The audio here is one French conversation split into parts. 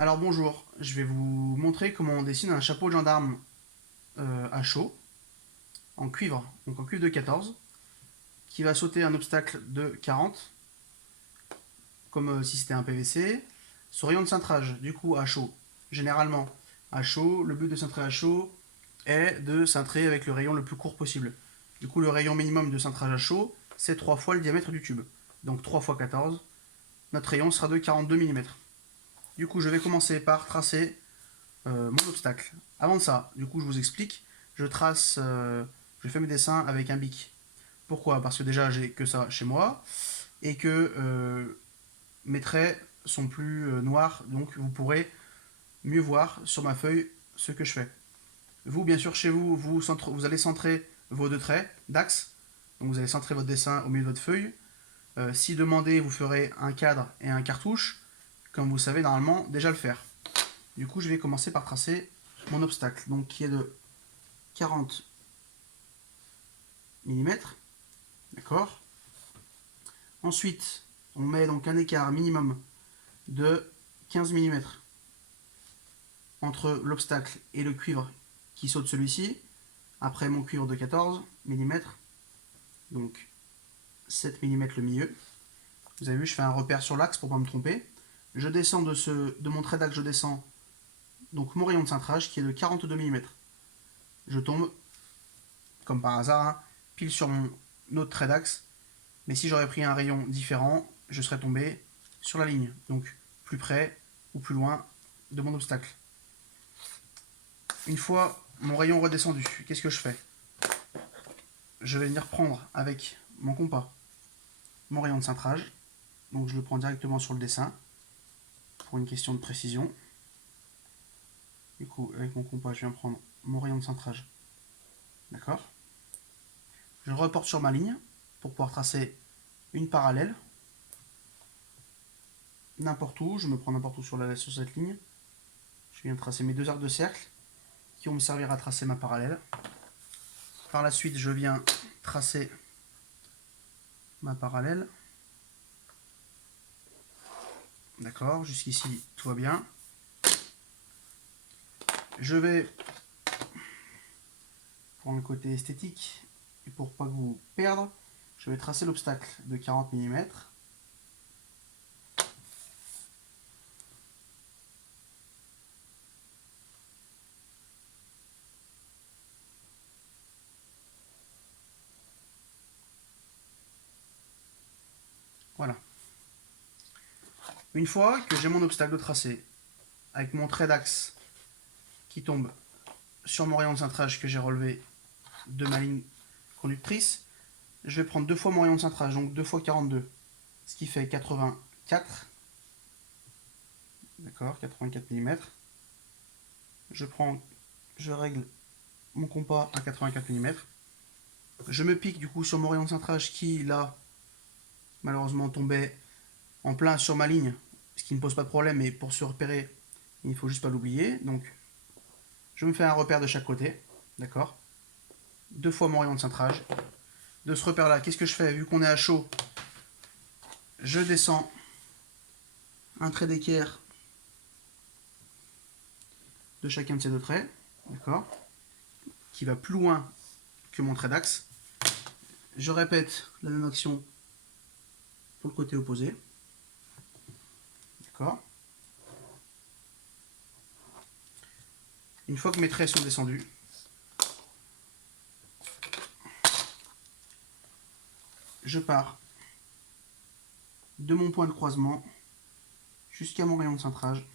Alors bonjour, je vais vous montrer comment on dessine un chapeau de gendarme à chaud, en cuivre, donc en cuivre de 14, qui va sauter un obstacle de 40, comme si c'était un PVC, sur rayon de cintrage, du coup à chaud. Généralement, à chaud, le but de cintrer à chaud est de cintrer avec le rayon le plus court possible. Du coup, le rayon minimum de cintrage à chaud, c'est 3 fois le diamètre du tube. Donc 3 fois 14, notre rayon sera de 42 mm. Du coup, je vais commencer par tracer mon obstacle. Avant de ça, du coup, je vous explique, je fais mes dessins avec un bic. Pourquoi? Parce que déjà, j'ai que ça chez moi et que mes traits sont plus noirs, donc vous pourrez mieux voir sur ma feuille ce que je fais. Vous, bien sûr, chez vous, vous allez centrer vos deux traits d'axe. Donc vous allez centrer votre dessin au milieu de votre feuille. Si demandé, vous ferez un cadre et un cartouche, comme vous savez normalement déjà le faire. Du coup, je vais commencer par tracer mon obstacle, donc qui est de 40 mm. D'accord. Ensuite, on met donc un écart minimum de 15 mm entre l'obstacle et le cuivre qui saute celui-ci. Après mon cuivre de 14 mm, donc 7 mm le milieu. Vous avez vu, je fais un repère sur l'axe pour ne pas me tromper. Je descends de mon trait d'axe, je descends donc mon rayon de cintrage qui est de 42 mm. Je tombe, comme par hasard, hein, pile sur mon autre trait d'axe. Mais si j'aurais pris un rayon différent, je serais tombé sur la ligne. Donc plus près ou plus loin de mon obstacle. Une fois mon rayon redescendu, qu'est-ce que je fais? Je vais venir prendre avec mon compas mon rayon de cintrage. Donc je le prends directement sur le dessin pour une question de précision. Du coup, avec mon compas, je viens prendre mon rayon de cintrage. D'accord. Je le reporte sur ma ligne pour pouvoir tracer une parallèle. N'importe où, je me prends n'importe où sur cette ligne. Je viens tracer mes deux arcs de cercle qui vont me servir à tracer ma parallèle. Par la suite, je viens tracer ma parallèle. D'accord, jusqu'ici, tout va bien. Je vais, pour le côté esthétique, et pour pas que vous perdre, je vais tracer l'obstacle de 40 mm. Voilà. Une fois que j'ai mon obstacle tracé, avec mon trait d'axe qui tombe sur mon rayon de cintrage que j'ai relevé de ma ligne conductrice, je vais prendre deux fois mon rayon de cintrage, donc 2 fois 42, ce qui fait 84. D'accord, 84 mm. Je règle mon compas à 84 mm. Je me pique du coup sur mon rayon de cintrage qui, là, malheureusement tombait en plein sur ma ligne, ce qui ne pose pas de problème, mais pour se repérer, il ne faut juste pas l'oublier. Donc, je me fais un repère de chaque côté, d'accord. Deux fois mon rayon de cintrage. De ce repère-là, qu'est-ce que je fais? Vu qu'on est à chaud, je descends un trait d'équerre de chacun de ces deux traits, d'accord, qui va plus loin que mon trait d'axe. Je répète la même action pour le côté opposé, d'accord. Une fois que mes traits sont descendus, je pars de mon point de croisement jusqu'à mon rayon de cintrage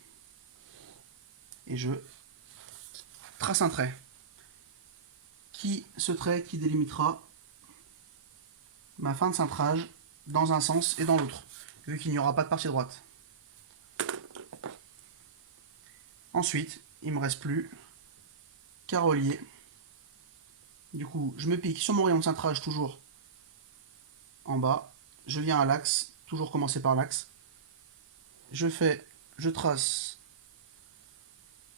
et je trace un trait. Ce trait qui délimitera ma fin de cintrage dans un sens et dans l'autre, vu qu'il n'y aura pas de partie droite. Ensuite, il ne me reste plus qu'à relier. Du coup, je me pique sur mon rayon de cintrage toujours en bas. Je viens à l'axe, toujours commencer par l'axe. Je trace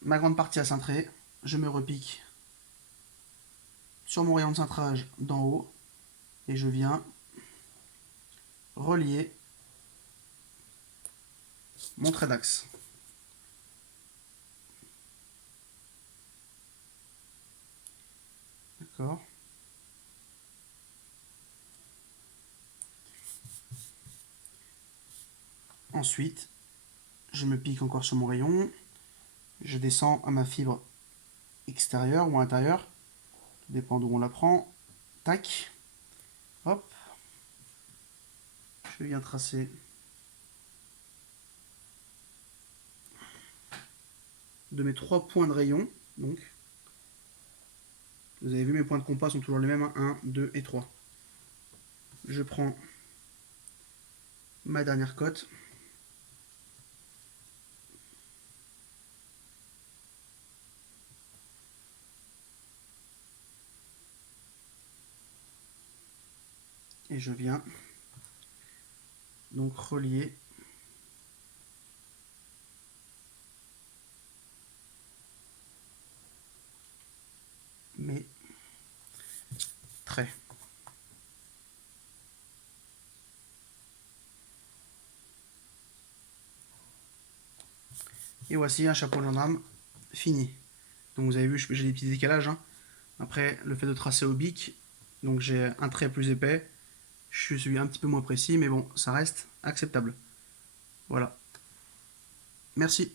ma grande partie à cintrer. Je me repique sur mon rayon de cintrage d'en haut et je viens relier mon trait d'axe. D'accord. Ensuite, je me pique encore sur mon rayon. Je descends à ma fibre extérieure ou intérieure. Tout dépend d'où on la prend. Tac. Hop. Je viens tracer de mes 3 points de rayon. Donc, vous avez vu, mes points de compas sont toujours les mêmes. 1, 2 et 3. Je prends ma dernière cote. Et je viens donc relier mes traits. Et voici un chapeau de gendarme fini. Donc vous avez vu, j'ai des petits décalages. Hein. Après, le fait de tracer au bic, donc j'ai un trait plus épais. Je suis un petit peu moins précis, mais bon, ça reste acceptable. Voilà. Merci.